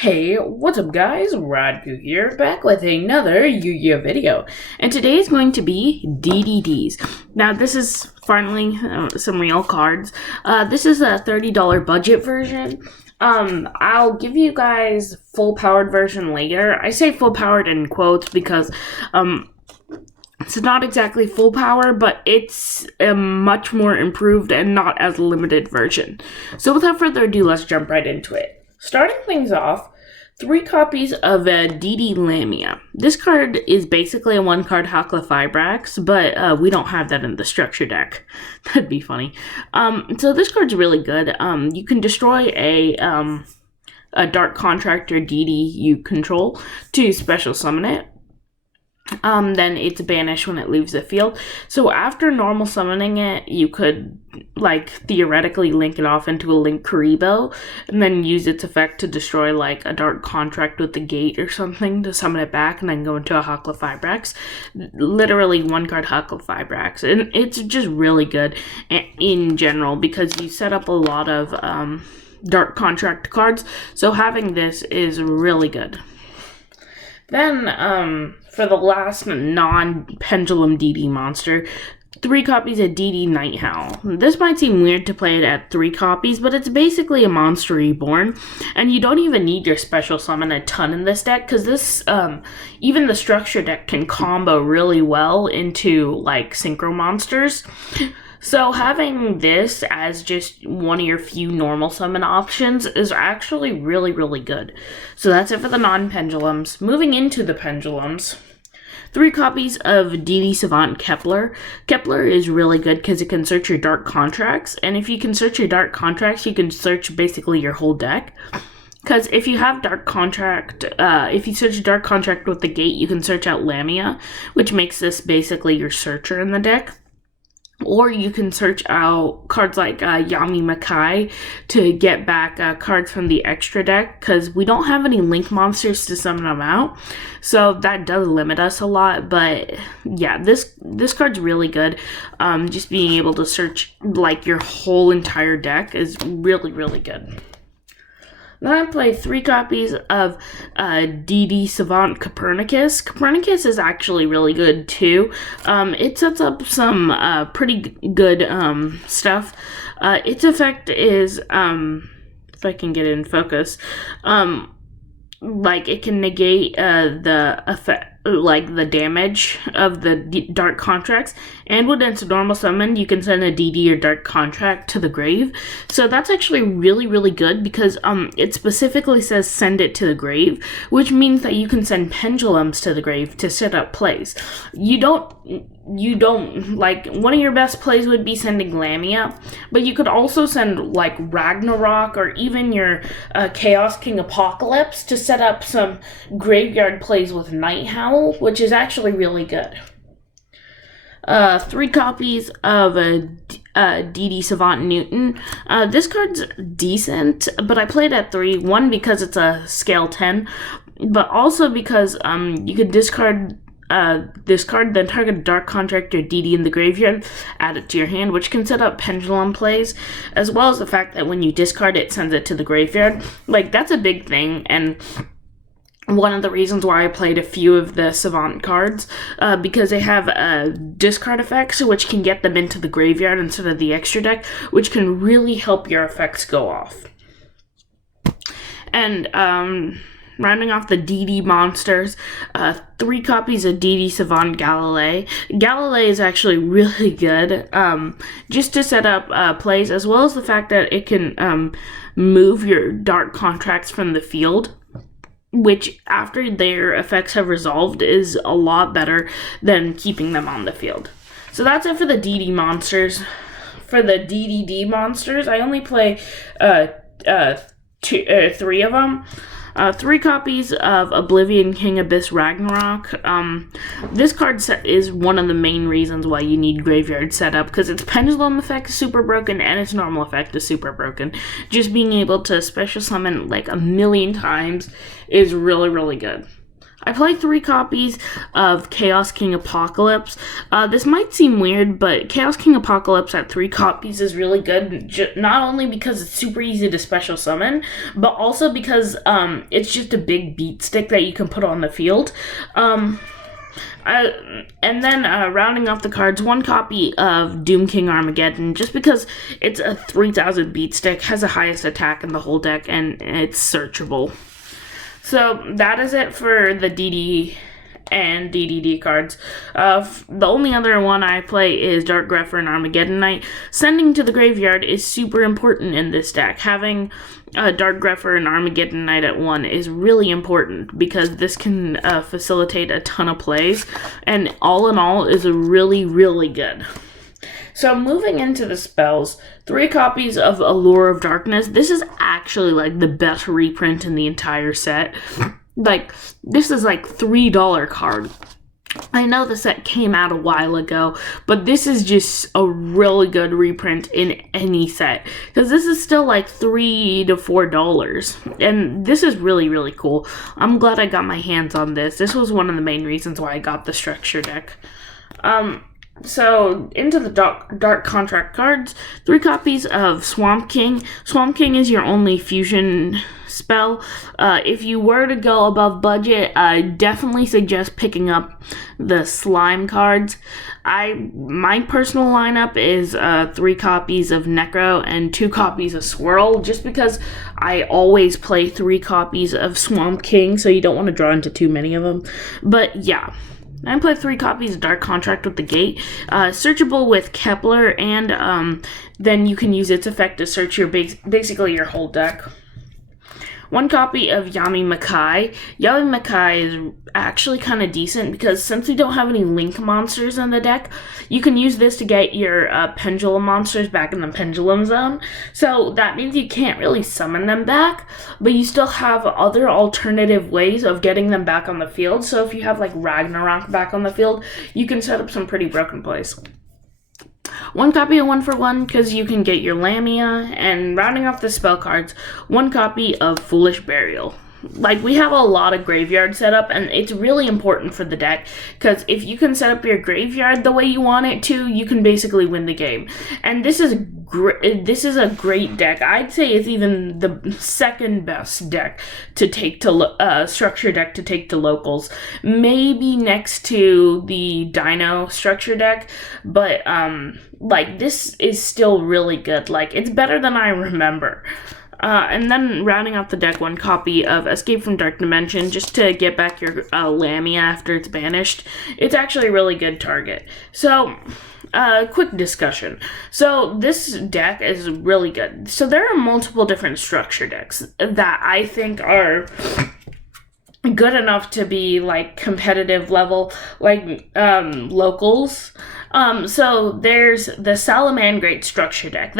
Hey, what's up guys? Radku here, back with another Yu-Gi-Oh video. And today is going to be DDDs. Now this is finally some real cards. This is a $30 budget version. I'll give you guys full-powered version later. I say full-powered in quotes because, it's not exactly full power, but it's a much more improved and not as limited version. So without further ado, let's jump right into it. Starting things off, 3 copies of DD Lamia. This card is basically a 1-card Hakla-Fibrax, but we don't have that in the structure deck. That'd be funny. So this card's really good. You can destroy a Dark Contractor DD you control to special summon it. Then it's banished when it leaves the field. So after normal summoning it, you could, theoretically link it off into a Link Karibo, and then use its effect to destroy, a Dark Contract with the Gate or something to summon it back, and then go into a Hakla-Fibrax. Literally 1-card Hakla-Fibrax. And it's just really good in general, because you set up a lot of, Dark Contract cards, so having this is really good. Then, for the last non-pendulum DD monster, 3 copies of DD Night Howl. This might seem weird to play it at 3 copies, but it's basically a monster reborn, and you don't even need your special summon a ton in this deck, because this, even the structure deck can combo really well into, synchro monsters. So having this as just one of your few normal summon options is actually really, really good. So that's it for the non-pendulums. Moving into the pendulums, 3 copies of DD Savant Kepler. Kepler is really good because it can search your Dark Contracts, and if you can search your Dark Contracts, you can search basically your whole deck. Because if you have Dark Contract, if you search Dark Contract with the Gate, you can search out Lamia, which makes this basically your searcher in the deck. Or you can search out cards like Yami Mai to get back cards from the extra deck, because we don't have any link monsters to summon them out. So that does limit us a lot, but yeah, this card's really good. Just being able to search your whole entire deck is really, really good. Then I play 3 copies of DD Savant Copernicus. Copernicus is actually really good too. It sets up some pretty good stuff. Its effect is, if I can get it in focus, it can negate the effect, the damage of the Dark Contracts, and when it's normal summoned, you can send a DD or Dark Contract to the grave. So that's actually really, really good, because it specifically says send it to the grave, which means that you can send pendulums to the grave to set up plays. You don't, one of your best plays would be sending Lamia, but you could also send, Ragnarok, or even your Chaos King Apocalypse to set up some graveyard plays with Night Howl, which is actually really good. 3 copies of DD Savant Newton. This card's decent, but I played at 3. 1, because it's a scale 10, but also because you could discard this card, then target a Dark Contract or DD in the graveyard, add it to your hand, which can set up pendulum plays, as well as the fact that when you discard it, sends it to the graveyard. That's a big thing, and one of the reasons why I played a few of the Savant cards, because they have discard effects, which can get them into the graveyard instead of the extra deck, which can really help your effects go off. And, rounding off the DD monsters, 3 copies of DD Savant Galilei. Galilei is actually really good, just to set up plays, as well as the fact that it can move your Dark Contracts from the field, which after their effects have resolved is a lot better than keeping them on the field. So that's it for the DD monsters. For the DDD monsters, I only play 3 of them. 3 copies of Oblivion King Abyss Ragnarok. This card set is one of the main reasons why you need graveyard setup, because its pendulum effect is super broken and its normal effect is super broken. Just being able to special summon a million times is really, really good. I play 3 copies of Chaos King Apocalypse. This might seem weird, but Chaos King Apocalypse at 3 copies is really good, not only because it's super easy to special summon, but also because it's just a big beat stick that you can put on the field. And then rounding off the cards, 1 copy of Doom King Armageddon, just because it's a 3000 beat stick, has the highest attack in the whole deck, and it's searchable. So that is it for the DD and DDD cards. The only other one I play is Dark Grepher and Armageddon Knight. Sending to the graveyard is super important in this deck. Having Dark Grepher and Armageddon Knight at 1 is really important because this can facilitate a ton of plays, and all in all is really, really good. So moving into the spells, 3 copies of Allure of Darkness. This is actually like the best reprint in the entire set. Like, this is like $3 card. I know the set came out a while ago, but this is just a really good reprint in any set. Because this is still like $3 to $4. And this is really, really cool. I'm glad I got my hands on this. This was one of the main reasons why I got the structure deck. So, into the dark contract cards, 3 copies of Swamp King. Swamp King is your only fusion spell. If you were to go above budget, I definitely suggest picking up the slime cards. My personal lineup is 3 copies of Necro and 2 copies of Swirl, just because I always play 3 copies of Swamp King, so you don't want to draw into too many of them. But yeah. I play 3 copies of Dark Contract with the Gate, searchable with Kepler, and then you can use its effect to search basically your whole deck. 1 copy of Yami Mai. Yami Mai is actually kind of decent because since we don't have any link monsters in the deck, you can use this to get your pendulum monsters back in the pendulum zone. So that means you can't really summon them back, but you still have other alternative ways of getting them back on the field. So if you have like Ragnarok back on the field, you can set up some pretty broken plays. 1 copy of 1 for 1 because you can get your Lamia, and rounding off the spell cards, 1 copy of Foolish Burial. Like, we have a lot of graveyard setup, and it's really important for the deck, because if you can set up your graveyard the way you want it to, you can basically win the game. And this is a great deck. I'd say it's even the second best deck to take to structure deck to take to locals, maybe next to the Dino Structure deck. But like, this is still really good. Like, it's better than I remember. And then rounding out the deck, 1 copy of Escape from Dark Dimension, just to get back your Lamia after it's banished. It's actually a really good target. So, quick discussion. So, this deck is really good. So, there are multiple different structure decks that I think are good enough to be, like, competitive level, like, locals. So, there's the Salamangreat structure deck.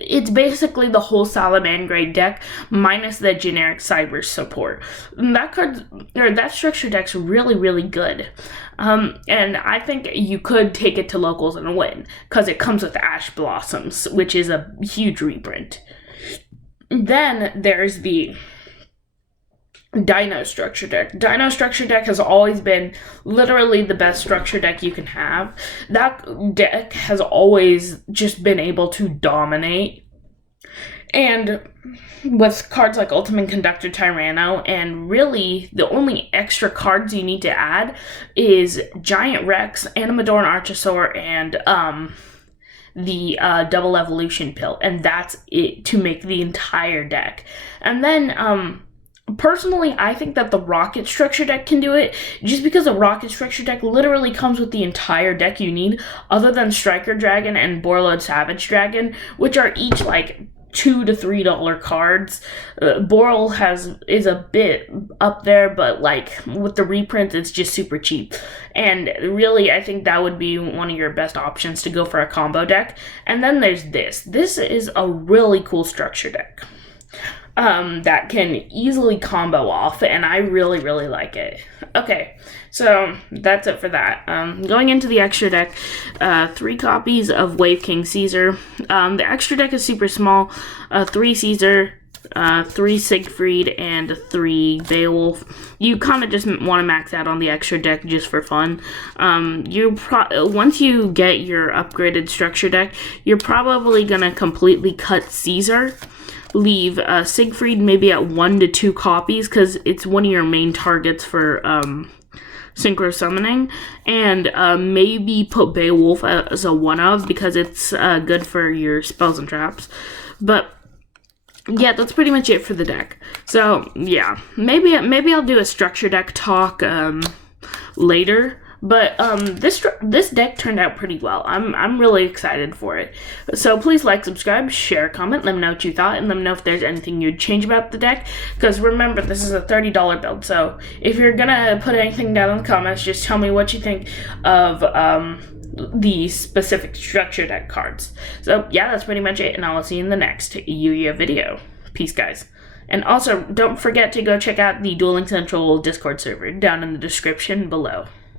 It's basically the whole Salamangreat deck minus the generic Cyber support. That structure deck's really, really good. And I think you could take it to locals and win, because it comes with Ash Blossoms, which is a huge reprint. Then there's the Dino Structure deck. Dino Structure deck has always been literally the best structure deck you can have. That deck has always just been able to dominate. And with cards like Ultimate Conductor Tyranno, and really the only extra cards you need to add is Giant Rex, Animadorn Archosaur, and the Double Evolution Pill. And that's it to make the entire deck. And then personally, I think that the Rocket Structure deck can do it, just because a Rocket Structure deck literally comes with the entire deck you need, other than Striker Dragon and Borreload Savage Dragon, which are each like $2 to $3 cards. Borrel is a bit up there, but like with the reprints, it's just super cheap. And really, I think that would be one of your best options to go for a combo deck. And then there's this. This is a really cool structure deck. That can easily combo off, and I really, really like it. Okay, so that's it for that. Going into the extra deck, 3 copies of Wave King Caesar. The extra deck is super small. 3 Caesar, 3 Siegfried, and 3 Beowulf. You kind of just want to max out on the extra deck just for fun. Once you get your upgraded structure deck, you're probably going to completely cut Caesar. Leave Siegfried maybe at 1 to 2 copies because it's one of your main targets for synchro summoning, and maybe put Beowulf as a one of because it's good for your spells and traps. But yeah, that's pretty much it for the deck. So yeah, maybe I'll do a structure deck talk later. But this deck turned out pretty well. I'm really excited for it. So please like, subscribe, share, comment, let me know what you thought, and let me know if there's anything you'd change about the deck. Because remember, this is a $30 build. So if you're gonna put anything down in the comments, just tell me what you think of the specific structure deck cards. So yeah, that's pretty much it, and I'll see you in the next Yuya video. Peace, guys. And also, don't forget to go check out the Dueling Central Discord server down in the description below.